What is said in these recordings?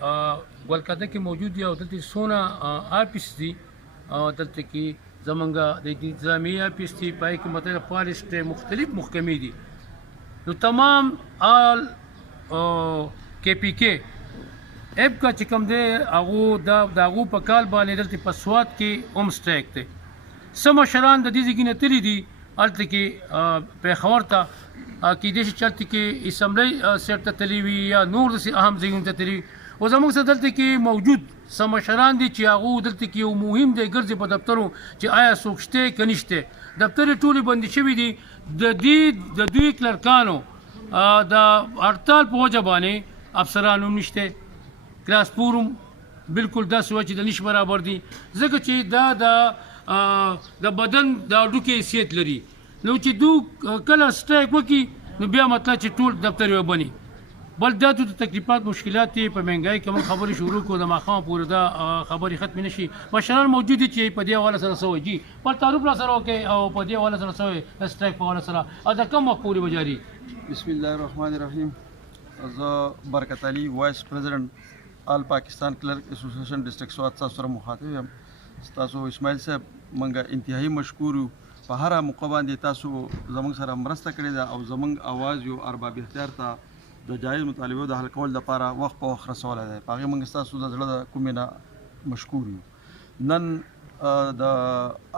ګلکده کې موجود دي او دلته څونه آفیس دي دلته کې زمونږ د انتظامیه آفیس دي پای کې مطلب پالیس ته مختلف محکمې دي نو تمام آل کې پی کې اپ کا چې کوم دی هغه د هغو په کال باندې دلته په سوات کې اوم سټریک دی څه مشران د دې ځای نه تللي دي هلته کې پېښور ته کېدای شي چې هلته کې اسمبلی سیټ ته تللي وي یا نور داسې اهم ځایونو ته تللي وي او زموږ سره دلته کې موجود څه مشران دي چې هغو دلته کې یو مهم دی ګرځي په دفترو چې آیا څوک شته که نشته دفترې ټولې بندې شوي دي د دوی کلرکانو د هړتال په وجه باندې افسران هم نشته کلاس پورم بالکل داسې وه چې د نش برابر دي ځکه چې دا د بدن د هډوکې حیثیت لري نو چې دو کله سټرایک وکړي نو بیا مطلب چې ټول دفتر یې بني بل دا د تکلیفات مشکلات په مهنګای کې موږ خبرې شروع کړو د ماښام پورې دا خبرې ختمې نشي مشران موجود دي چې په دې حواله سره څه وایي جي پر تعارف را سره وکړئ او په دې حواله سره څه وایي سټرایک په حواله سره او دا کوم وخت پورې به جاري بسم الله الرحمن الرحیم زه برکت علي وایس پریزیډنټ آل پاکستان کلرک اسوسییشن ډسټرکټ سوات تاسو سره مخاطب یم تاسو اسماعیل صاحب منګه انتهایی مشکور یو په هره موقع باندې تاسو زموږ سره مرسته کړې ده او زموږ اواز یو ارباب اختیار ته د جایز مطالبو د حل کولو لپاره وخت په وخت رسولی دی په هغې موږ ستاسو د زړه د کومې نه مشکور یو نن د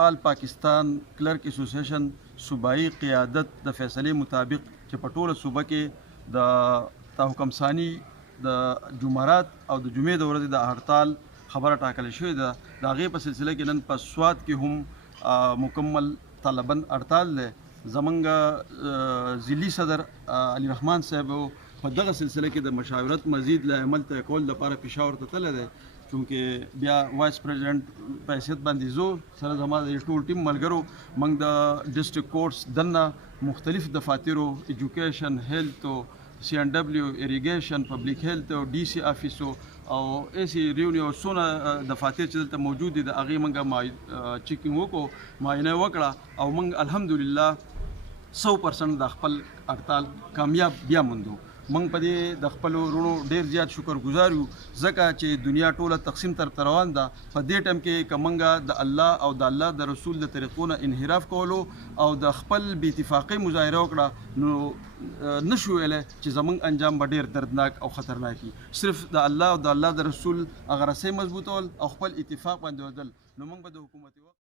آل پاکستان کلرک اسوسییشن صوبایي قیادت د فیصلې مطابق چې په ټوله صوبه کې د تحکم ثاني د جمعرات او د جمعې د ورځې د هړتال خبره ټاکل شوې ده د هغې په سلسله کې نن په سوات کې هم مکمل طالبان هړتال دی زمونږ ضلعي صدر علي رحمان صاحب په دغه سلسله کې د مشاورت مزید له عمل ته کول لپاره پېښور ته تللی دی چونکې بیا وایس پریزیډنټ په حیثیت باندې زو سره زما د ټول ټیم ملګرو موږ د ډسټرکټ کورټس دننه مختلف دفاترو ایجوکیشن هیلث سی ان ډبلیو اریګیشن پبلیک هیلث او ډي سي آفیسو او ایسی ریونیو څونه دفاتر چې دلته موجود دي د هغې موږ چیکینګ وکړو معاینه وکړه او موږ الحمدلله 100% د خپل هړتال کامیاب بیا موندو موږ په دې د خپلو وروڼو ډېر زیات شکرګزار یو ځکه چې دنیا ټوله تقسیم طرف ته روان ده په دې ټایم کې که موږ د الله او د الله د رسول د طریقو نه انحراف کولو او د خپل بې اتفاقۍ مظاهره وکړه نو نشو ویلی چې زموږ انجام به ډېر دردناک او خطرناک وي صرف د الله او د الله د رسول هغه رسۍ مضبوطول او خپل اتفاق باندې ودل نو موږ به د حکومت